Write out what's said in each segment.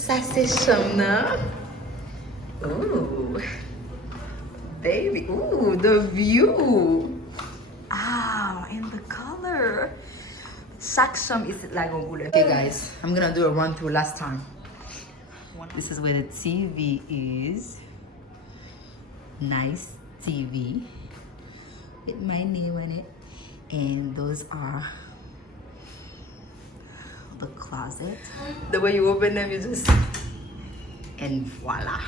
Ça c'est chambre. Ooh. Baby. Ooh, the view. Ah, and the color. Chaque chambre is like a couleur. Okay guys, I'm gonna do a run through last time. This is where the TV is. Nice TV with my name on it. And those are the closet. The way you open them, you just, and voila.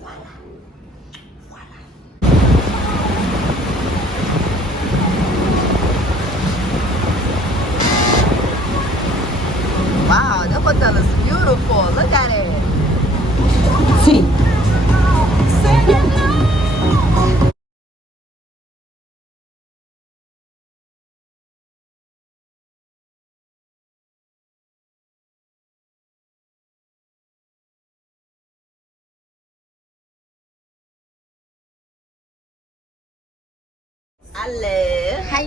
Voila. Voila. Wow, the hotel is beautiful. Look at it. See. Hello. Hi.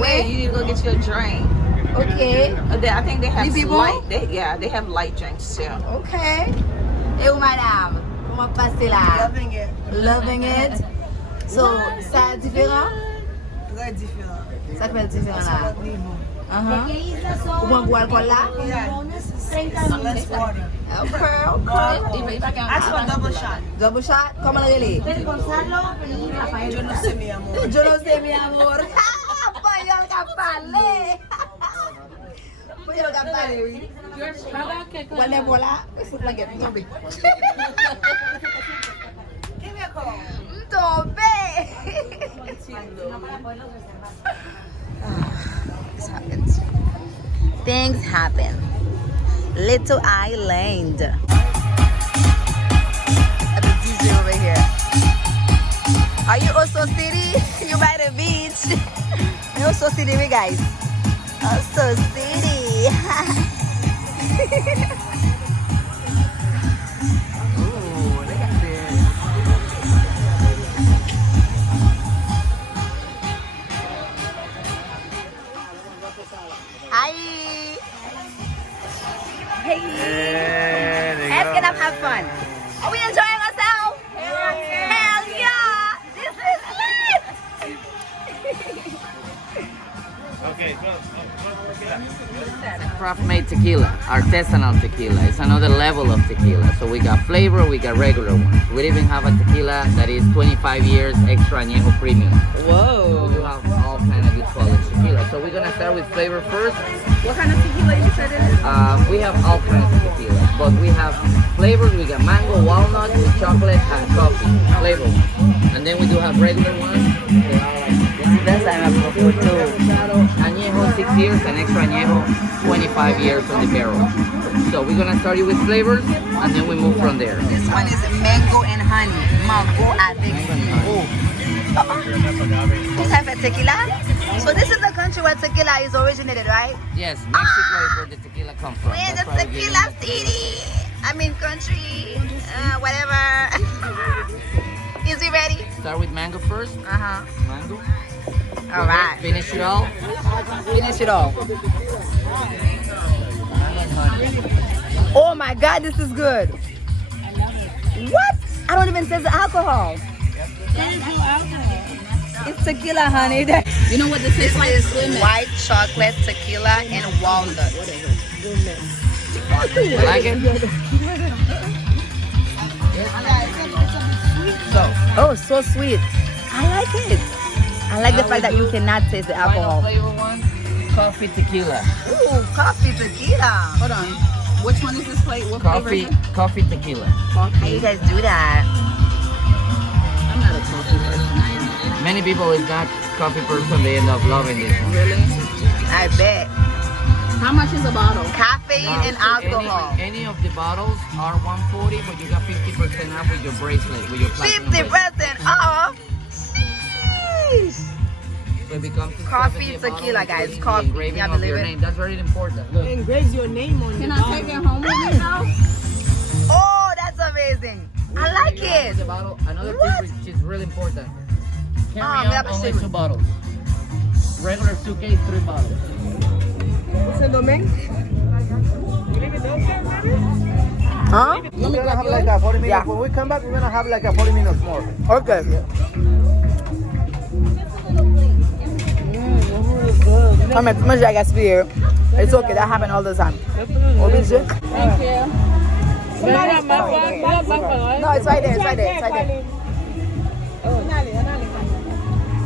Wait, you need to go get you a drink. Okay. I think they have These people? light. They have light drinks too. Okay. Hey, madame. Comment passer là? Loving it. Loving it. So, ça différent? Très différent. Ça fait différent là. What niveau? Ou bon boire alcool là? Yeah. Less water. Okay. Ask for double shot. Double shot? Comment le Yo no sé mi amor. Yo no sé mi amor. Payol ka pale. Payol ka pale, oui. Wale bola. Foot la get tobe. Give me a call. Tobe. This happens. Things happen. Little Island. At the DJ over here. Are you also city? You by the beach? You also city, we guys. Also city. Ooh, look at this. Hi. Hey. Ask and have fun. Are we enjoying ourselves? Hell yeah. This is lit. Okay, go. Craft-made tequila, artisanal tequila. It's another level of tequila. So we got flavor, we got regular ones. We even have a tequila that is 25 years extra añejo premium. Whoa. We have all kind of good quality tequila. So we're gonna start with flavor first. What kind of tequila you said it is? We have all kinds of tequila, but we have flavors. We got mango, walnut, chocolate, and coffee flavor ones. And then we do have regular ones. They are like That's what I'm looking for too. añejo 6 years and extra añejo 25 years on the barrel. So we're gonna start you with flavors, and then we move from there. This one is mango and honey. Mango avec oh. This type of tequila? So this is the country where tequila is originated, right? Yes, Mexico is where the tequila comes from. We're That's the why we give tequila it- city. I mean country. Whatever. Is he ready? Start with mango first. Uh-huh. Mango. All right. Finish it all. Finish it all. Oh my God, this is good. What? I don't even taste the alcohol. It's tequila, honey. You know what this This is like? is white chocolate tequila and walnut. You like it? Oh, so sweet. I like it. I like the fact that you cannot taste the Final alcohol. flavor one. Coffee tequila. Ooh, coffee tequila. Hold on. Which one is this plate? What flavor Coffee. is it? Coffee tequila. How you guys do that? I'm not a coffee person. Many people is not coffee person. They end up loving this one. Really? I bet. How much is a bottle? Caffeine and alcohol. Any of the bottles are 140, but you got 50% off with your bracelet, with your platinum 50% bracelet. off. Sheesh. So it becomes a Coffee 70 bottle, tequila, guys. including Coffee. the engraving Yeah, of believe your it. name. That's very important. Look. Engrave your name on Can the I take it home with me now? Oh, that's amazing. I like it. The bottle. Another What? thing which is really important. Ah, Carry me on only appreciate 2 bottles. Regular suitcase, 3 bottles. Huh? We're gonna have like a 40 minutes. Yeah. When we come back, we're gonna have like a 40 minutes more. Okay. I'm at much I guess here. It's okay, that happens all the time. What is it? Thank you. No, it's right there, it's right there, it's right there.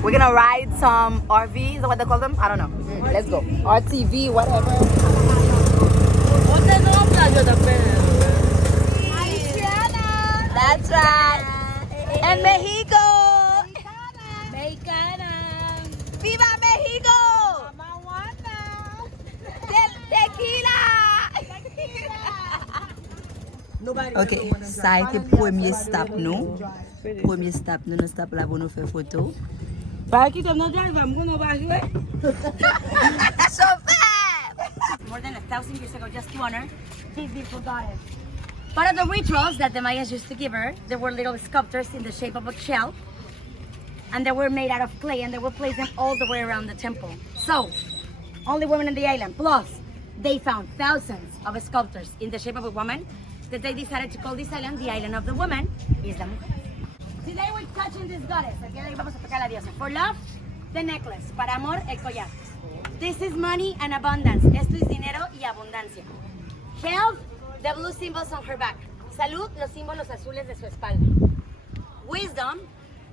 We're gonna ride some RV, is that what they call them? I don't know. Let's go. RTV, whatever. That's right. And Mexico. Mexicana. Viva Mexico. Tequila. Okay, ça a été premier stop nous. Premier stop nous, nous stop là pour nous faire photo. Para aquí no drive, I'm gonna buy you. So fast! More than 1,000 years ago, just to honor this beautiful goddess. Part of the rituals that the Mayas used to give her, there were little sculptures in the shape of a shell, and they were made out of clay, and they would place them all the way around the temple. So, only women on the island, plus they found thousands of sculptures in the shape of a woman, that they decided to call this island the Island of the Woman, Isla Mujer. Today we're touching this goddess. Aquí le vamos a tocar a la diosa. For love, the necklace. Para amor, el collar. This is money and abundance. Esto es dinero y abundancia. Health, the blue symbols on her back. Salud, los símbolos azules de su espalda. Wisdom,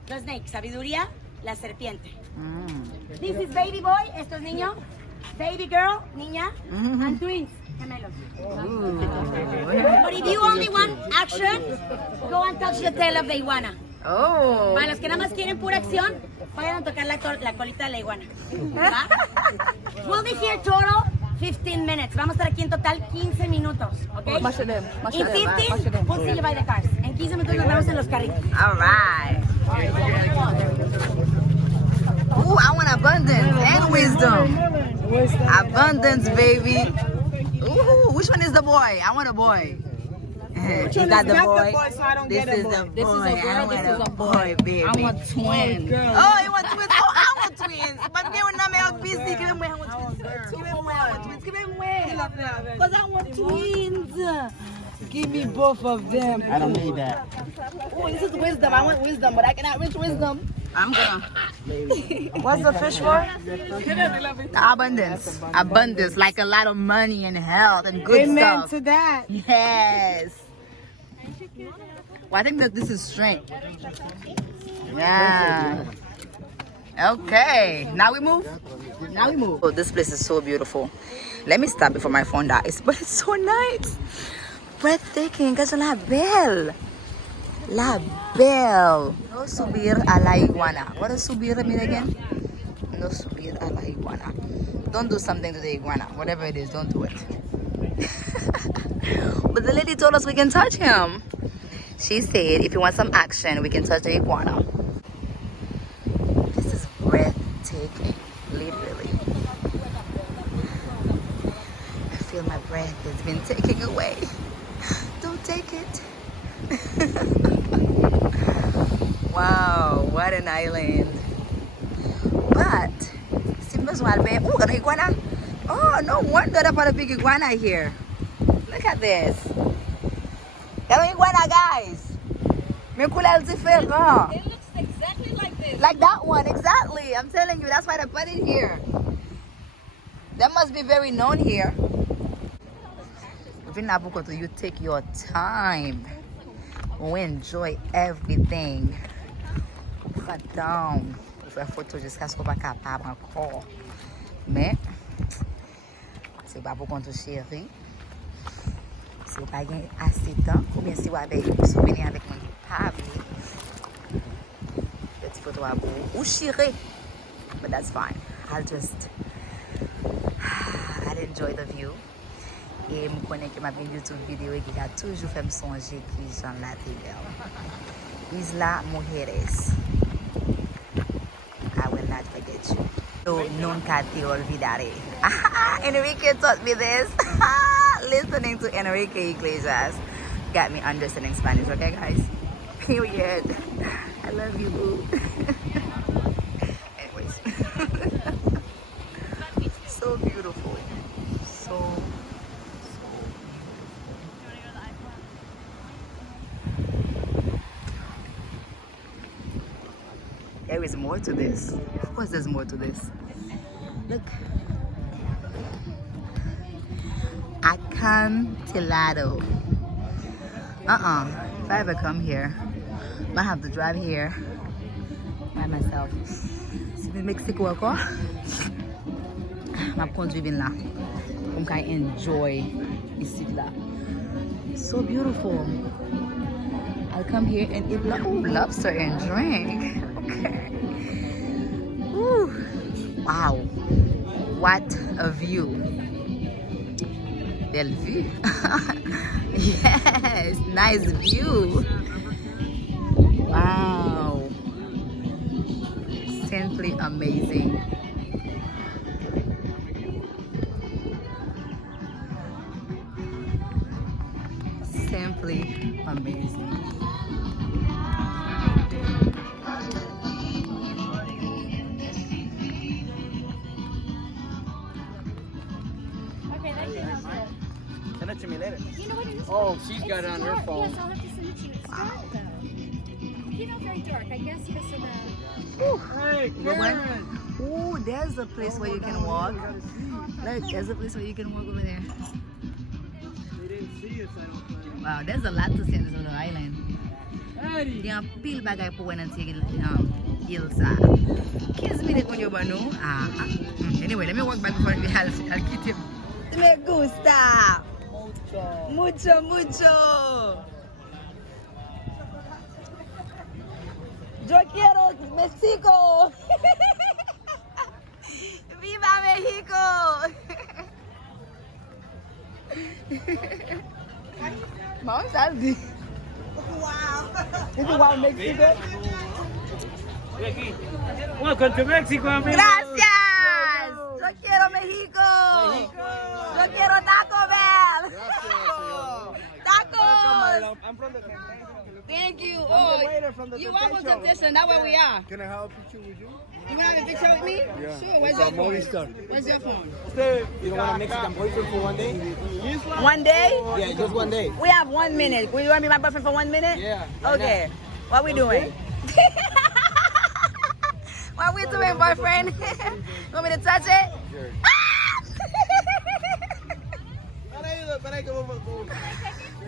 the snake. Sabiduría, la serpiente. This is baby boy. Esto es niño. Baby girl, niña. And twins, gemelos. But if you only want action, go and touch the tail of the iguana. Oh. Para los que nada más quieren pura acción, vayan a tocar la colita de la iguana. ¿Va? We'll be here total 15 minutes. Vamos a estar aquí en total 15 minutos. ¿Ok? In 15, we'll see you by the cars. En 15 minutos nos vemos en los carritos. All right. Ooh, I want abundance and wisdom. Abundance, baby. Ooh, which one is the boy? I want a boy. Is that the boy? This is a boy. I want a boy, baby. I want twins. Oh, you want twins? Oh, I want twins. But me when I'm busy, give me I want twins. Give me more. I want twins. Give me more. Because I want twins. Give me both of them. I don't need that. Oh, this is wisdom. I want wisdom, but I cannot reach wisdom. I'm gonna. What's the fish for? Abundance. Abundance, like a lot of money and health and good Amen stuff. to that. Yes. Well, I think that this is strength. Yeah. Okay. Now we move. Now we move. Oh, this place is so beautiful. Let me stop before my phone dies. But it's so nice. Breathtaking. Kasi la belle. La belle. No subir a la iguana. What does subir mean again? No subir a la iguana. Don't do something to the iguana. Whatever it is, don't do it. But the lady told us we can touch him. She said if you want some action, we can touch the iguana. This is breathtaking, literally. I feel my breath has been taken away. Don't take it. Wow, what an island. But, Simba's wild bear. Oh, got an iguana. Oh, no wonder they put a big iguana here. Look at this. Got an iguana, guys. It looks exactly like this. Like that one, exactly. I'm telling you, that's why they put it here. That must be very known here. In Nabucco, you take your time. We enjoy everything. Cut down. Faire photo jusqu'à ce qu'on va capable encore. Mais c'est pas pour qu'on te chérie. Si vous n'avez pas assez de temps, ou bien si vous avez un souvenir avec mon pave, petite photo à vous ou chérie. But that's fine. I'll enjoy the view. Et je connais que ma YouTube vidéo qui a toujours fait me songer qui j'en la belle. Isla Mujeres. I will not forget you. So, nunca te olvidaré. Enrique taught me this. Listening to Enrique Iglesias got me understanding Spanish, okay guys? Period. I love you, boo. Anyways. So beautiful. So there is more to this. Of course there's more to this. Look. Acantilado. If I ever come here, I have to drive here by myself. Si in Mexico ako, I'm driving la. I can enjoy this city la. So beautiful. I'll come here and eat lobster and drink. Okay. Woo. Wow. What a view. Belle vue. Yes, nice view. Wow. Simply amazing. Simply amazing. Send it to me later. You know what it is? Oh, she's got it on her Yes, phone. I'll have to send it to you. It's dark though. You know, very dark. I guess because of the... Ooh, there's a place where you can walk. Look, there's a place where you can walk over there. Wow, there's a lot to see on this little island. There are pil bagay po when I take Ilsa. Kiss me when you're banu. Anyway, let me walk back before I'll keep him. Me gusta. Mucho, mucho. Yo quiero Mexico. Viva Mexico. Mom Saldi. Wow. This is wow Mexico. Welcome to Mexico, amigo. Gracias. Yo quiero Mexico. Yo quiero Taco Bell. Tacos. I'm from the Thank you. waiter from the You are from Temptation. Temptation. That's where we are. Can I have a picture with you? You want to have a picture with me? Yeah. Sure. Where's your phone? Where's your phone? You don't want a Mexican boyfriend for one day? 1 day? Yeah, just 1 day. We have 1 minute. You want to be my boyfriend for 1 minute? Yeah. Okay. What we doing? What we doing, boyfriend? You want me to touch it? Sure.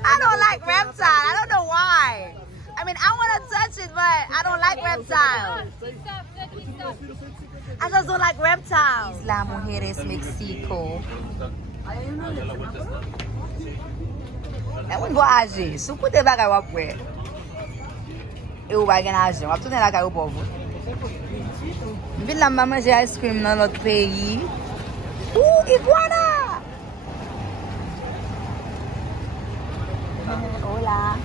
I don't like reptile. I don't know why. I mean, I want to touch it, but I don't like reptile. I just don't like reptiles. Isla Mujeres, Mexico. Ewan go age. So kute bagay wap we. E ou bagay na age. Wap toune la kay ou povo. Vin la mama manje ice cream nan lot peyi. Ooh, iguana! Hola.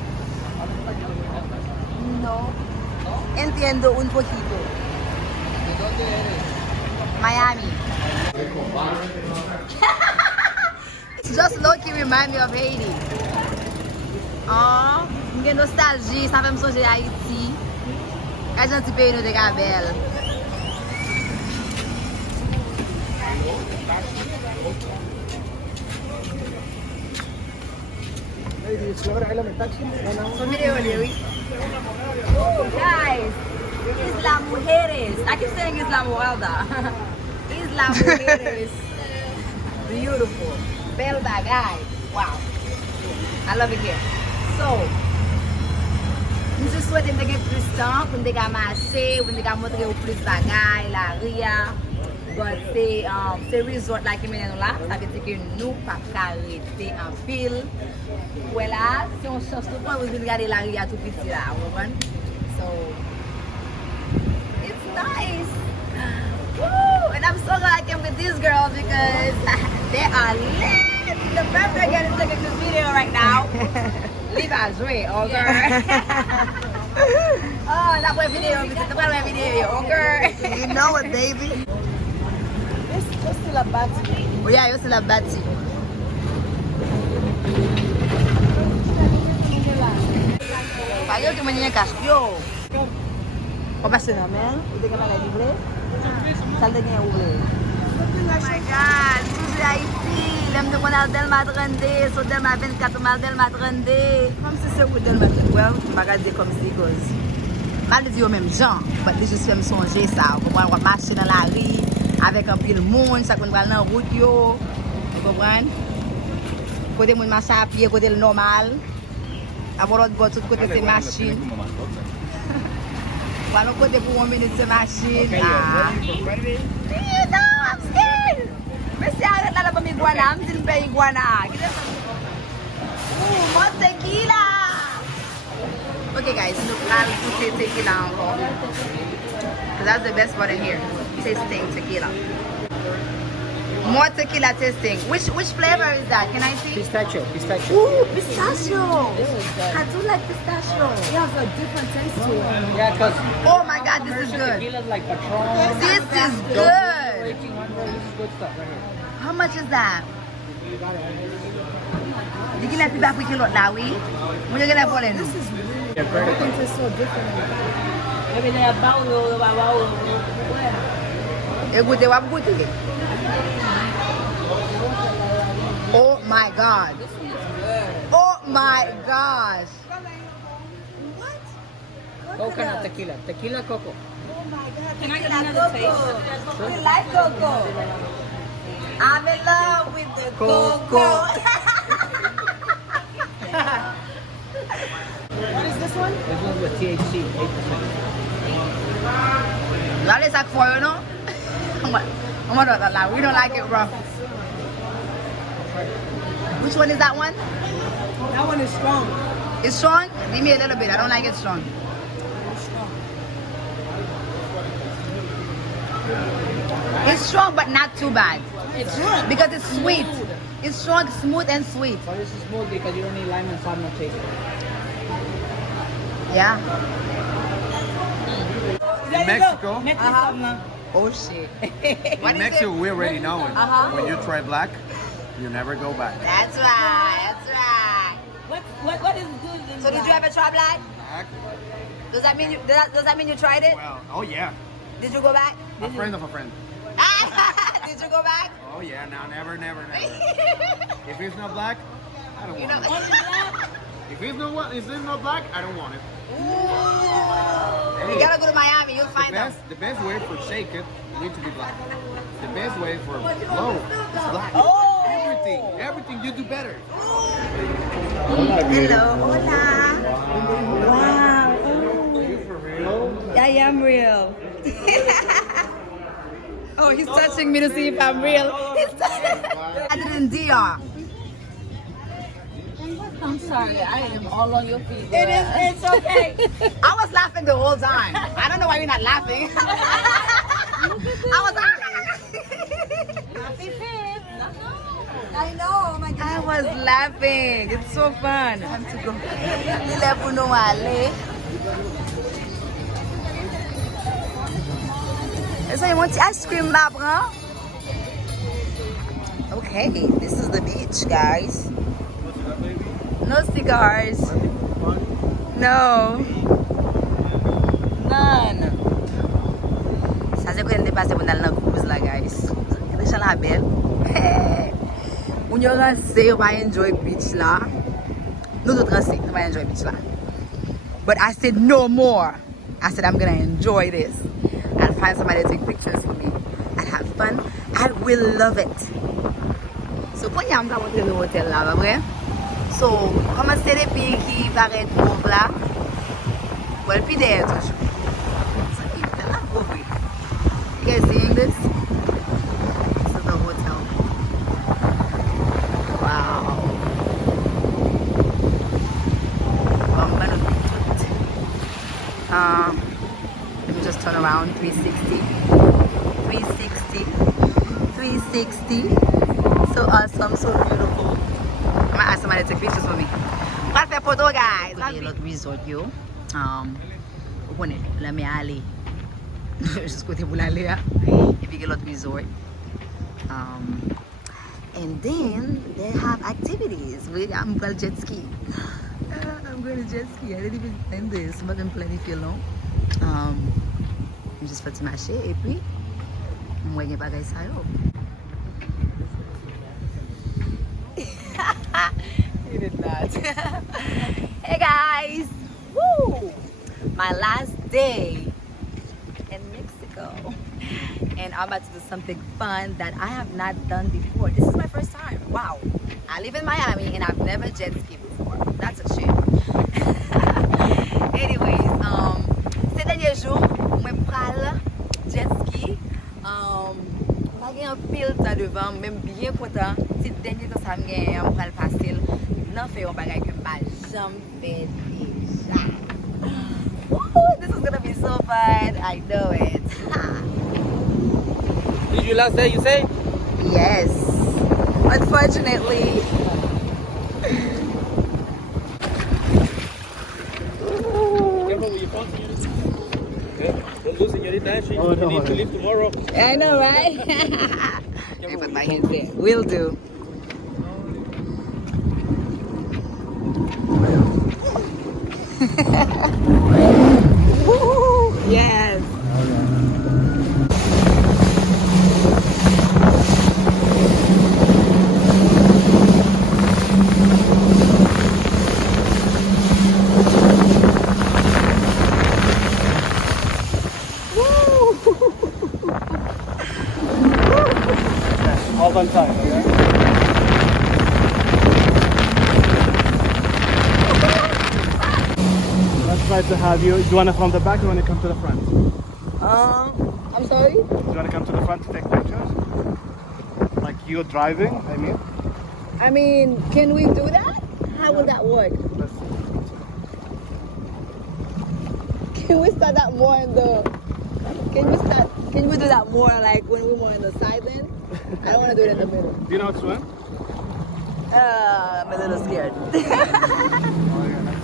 No. Entiendo un poquito. ¿De dónde eres? Miami. Just low-key remind me of Haiti. Oh, mwen nostalgie, sa fè m sonje Haiti. Ka janti peyi nou de ka bel. Son video ali, oui. Oh, guys. Isla Mujeres. I keep saying Isla Muelda. Isla Mujeres. Beautiful. Bel bagay. Wow. I love it here. So, mwen souwete mwen gen plus tan pou mwen ka mache, pou mwen ka montre ou plus bagay, la ria. But se resort la ki menen nou la, sa ve te ke nou pa karete an pil. Wè la, se yon chans nou pon, wè vin gade la ria tout piti la, woman. So, it's nice. Woo! And I'm so glad I came with these girls because they are lit. The birthday girl is taking this video right now. Leave a jouer, okay? Oh, na po video, bisita pa na video, okay? You know it, baby. Yo still a batty. Oh yeah, yo sila bati. Payo ki man niya cash. Yo. Pabasa na, men. Hindi ka man libre. Salda niya uli. Oh my God. Susi Haiti. Lem de kon al del matrande. So del ma 24 mal del matrande. Kom si se ou del matrande. Well, magade kom si cause Mal de dire au même gens, but li juste fait me songer ça. Vous comprenez, on va marcher dans la rue avec un pile monde, ça qu'on va dans la route yo. Vous comprenez? Côté moun marche à pied, côté le normal. Avant l'autre bord, tout côté c'est machine. Voilà, côté pour 1 minute c'est machine. Ah. No, I'm scared. Merci, arrête là pour m'iguana. I'm still paying iguana. Ooh, more tequila. Okay guys, I'll put tequila encore. Because that's the best part in here. Tasting tequila. More tequila tasting. Which flavor is that? Can I see? Pistachio. Ooh, pistachio. I do like pistachio. It has a different taste to it. Yeah, because Oh my god, this is good. tequila's like Patron. This is good. 1800, this is good stuff right here. How much is that? Tequila plus bas que l'autre là, oui. Vous voulez la voler nous? Yeah, credit Everything tastes so different. Écoutez, on va goûter. Oh my god. Oh my gosh. Coconut tequila. Tequila coco. Can I get another taste? We like cocoa. I'm in love with the cocoa. What is this one? This one's with THC, 8%. That is like for you, no? I'm gonna lie. We don't like it rough. Which one is that one? That one is strong. It's strong? Give me a little bit. I don't like it strong. It's strong, but not too bad. It's good. Because it's sweet. It's strong, smooth, and sweet. But this is smooth because you don't need lime and salt no taste. Yeah. In Mexico, Oh shit. in Mexico, we already know it. When you try black, you never go back. That's right. That's right. What is good in So did you ever try black? Black? Does that mean you tried it? Well, oh yeah. Did you go back? A friend of a friend. Did you go back? Oh yeah, now never. If it's not black, I don't want it. If it's not black, I don't want it. You gotta go to Miami. You'll find them. The best way for shake it needs to be black. The best way for blow is black. Everything you do better. Hello, hola. Wow. Are you for real? I am real. Oh, he's touching me to see if I'm real. He's I didn't DR. I'm sorry, I am all on your feet. It's okay. I was laughing the whole time. I don't know why you're not laughing. I was I know, oh my God. I was laughing. It's so fun. Time to go. Lile pou nou ale. So you want ice cream, Labra? Okay, this is the beach, guys. No cigars. No. None. Ça c'est quand on dépasse pour aller dans la cruise là, guys. Les gens la belle. On y aura on va enjoy beach là. Nous autres on va enjoy beach là. But I said no more. I said I'm gonna enjoy this. I'll find somebody to take pictures for me. I'll have fun. I will love it. So quand y a un plat dans le hôtel là, pas vrai? So, comment c'est les pays qui paraissent pauvres là? Ou le pide toujours. So, il est là pauvre. You guys seeing this? This is the hotel. Wow. I'm gonna be cute. Let me just turn around 360. 360. 360. So awesome, so beautiful. I'm gonna ask somebody to take pictures for me. Let's take a photo, guys. Look, resort yo. Open it. Let me aller. Just go to Bulalia. If you get a lot resort. And then they have activities. I'm going to jet ski. I'm going to jet ski. I didn't even plan this. I'm not going to plan it long. I'm just for to marcher. Et puis, I'm going to get back ça yo. He did not. Hey guys, woo! My last day in Mexico. And I'm about to do something fun that I have not done before. This is my first time. Wow. I live in Miami and I've never jet skied before. That's a shame. Anyways, ces derniers jours, je pral jet ski. J'ai un pile temps devant, même bien content. Ces derniers temps, ça me pral facile. Non, fait un bagage que ma jambe fait déjà. This is gonna be so fun. I know it. Did you last day, you say? Yes. Unfortunately. Careful with your phone, señorita. Don't do, señorita. She needs to leave tomorrow. I know, right? Let me put my hands there. Will do. Yes. All on time, okay? Let's try to have you. Do you want to from the back or want to come to the front? Do I'm sorry? you want to come to the front to take pictures? Like you're driving, I mean? I mean, can we do that? How will that work? Let's Can we start that more in the... Can we do that more like when we were in the side then? I don't want to do it in the middle. Do you know how to swim? I'm a little scared. Oh, yeah.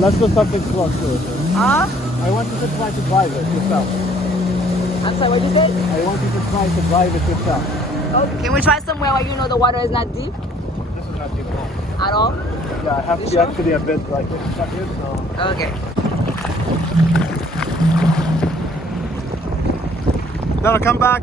Let's do something close to it. Huh? I want you to try to drive it yourself. I'm sorry, what did you say? I want you to try to drive it yourself. Oh, can we try somewhere where you know the water is not deep This is not deep at all. at all? Yeah, I have to be actually a bit like this second, so. Okay. No, come back.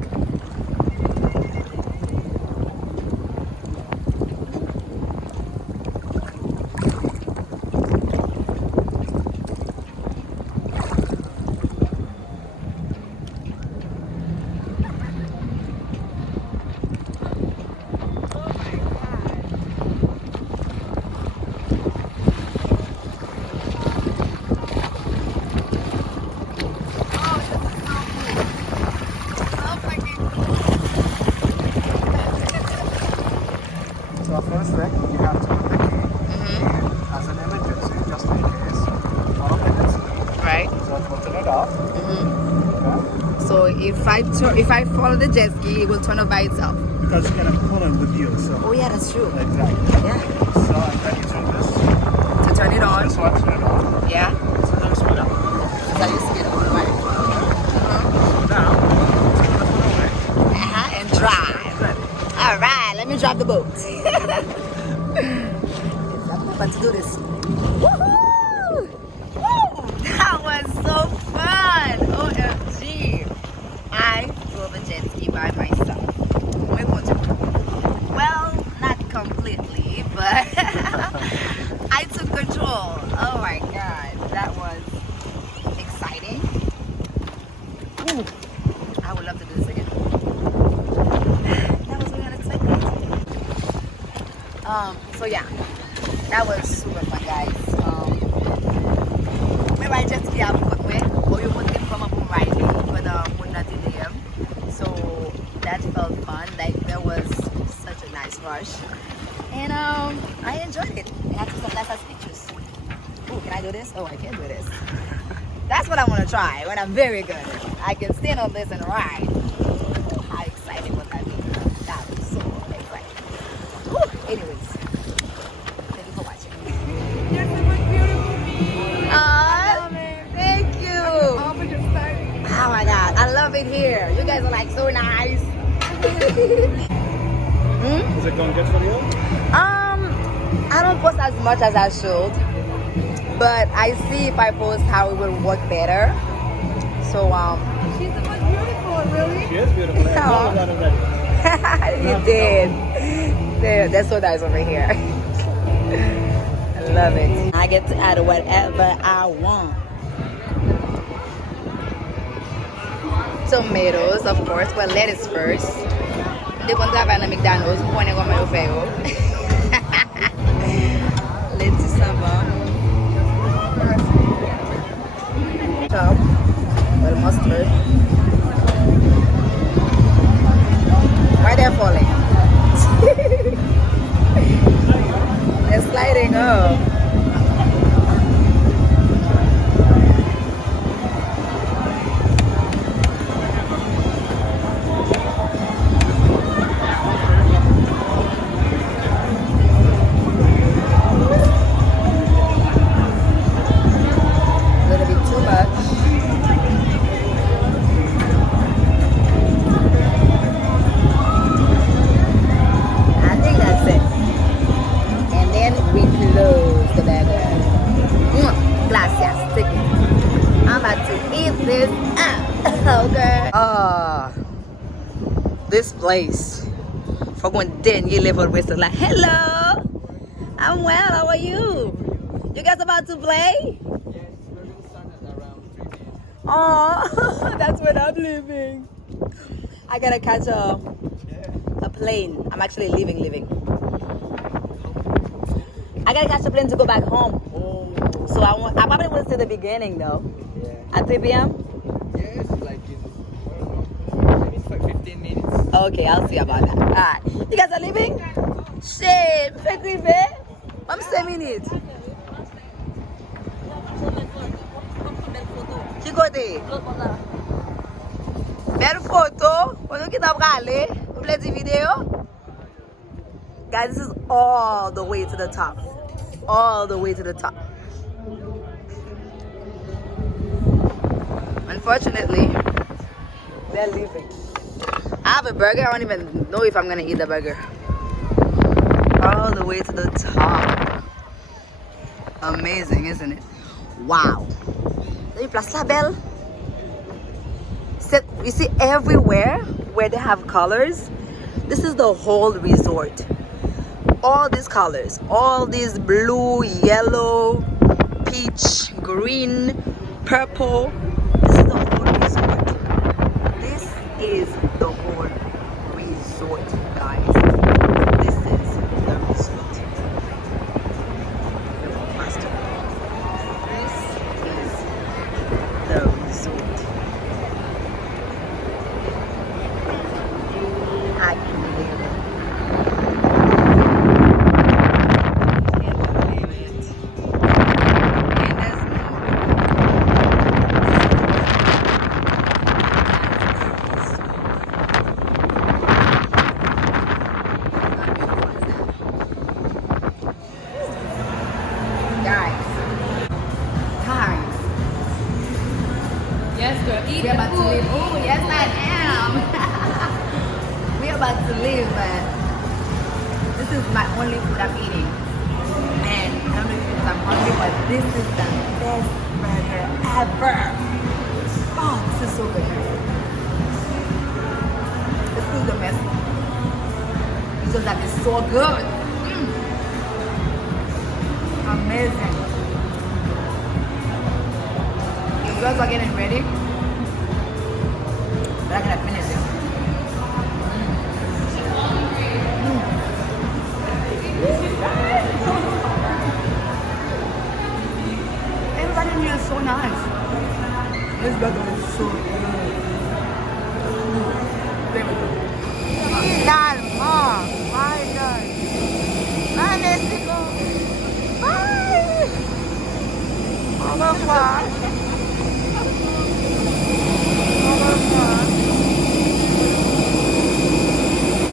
So first thing, you have to put the key as an emergency, just in case, for a minute. Right. So we'll turn it off. Okay? So if I follow the jet ski, it will turn off by itself. Because you're gonna pull it with you, so. Oh yeah, that's true. Exactly. Yeah. So and then you turn this. To turn it on. This one, turn it on. Yeah. So now speed up. So you speed up, right? Now, turn the phone away. And drive. All right, let me drive the boat. I'm about to do this. Woohoo! Woo! That was so fun! OMG! I drove a jet ski by myself. Well, not completely, but I took control. Oh my god, that was exciting. Ooh, I would love to do this again. That was really unexpected. So yeah, that was super fun, guys. We ride jet ski up quickly, or you would come up and ride me, but would not in them. So that felt fun. Like there was such a nice rush, and I enjoyed it. I had some nice pictures. Oh, can I do this? Oh, I can do this. That's what I want to try when I'm very good. I can stand on this and ride. How exciting would that be? That was so exciting. Whew. Anyways, thank you for watching. Thank you. Oh my god, I love it here. You guys are like so nice. Is it going good for you? I don't post as much as I should, but I see if I post how it will work better. So Oh, really? She is beautiful. I know a lot of that. You did. There, that's so nice over here. I love it. I get to add whatever I want. Tomatoes, of course, but lettuce first. They want to have a McDonald's. Lettuce sambal. Chop. Well, mustard. Why they're falling? They're sliding up. A little bit too much. I think that's it. And then we close the burger. Gracias. Take it. I'm about to eat this up. Okay. This place. For going then you live on Western like, hello. I'm well. How are you? You guys about to play? Oh, that's where I'm living. I gotta catch a plane. I'm actually leaving. I gotta catch a plane to go back home. So I probably will see the beginning though. Yeah. At 3 p.m. Yes, like maybe it's like 15 minutes. Okay, I'll see about that. Alright. You guys are leaving? Shit, fais privé. I'm 7 minutes. Qui côté? Belle photo. Pendant que t'as parlé, vous voulez dire vidéo? Guys, this is all the way to the top. All the way to the top. Unfortunately, they're leaving. I have a burger. I don't even know if I'm gonna eat the burger. All the way to the top. Amazing, isn't it? Wow. Place La Belle. You see everywhere where they have colors. This is the whole resort. All these colors, all these blue, yellow, peach, green, purple. This is the whole resort. This is the whole resort, guys. This is the resort. Faster. This is the resort. I can believe it. We're about to leave. Oh, yes, I am. We're about to leave, but this is my only food I'm eating. And I don't know if it's because I'm hungry, but this is the best burger ever. Oh, this is so good. This is the best. It's just that it's so good. Amazing. You guys are getting ready. But I'm gonna finish this. Everybody in here is so nice. This burger is so good. Calma. Bye, guys. Bye, Mexico. Bye. Au revoir.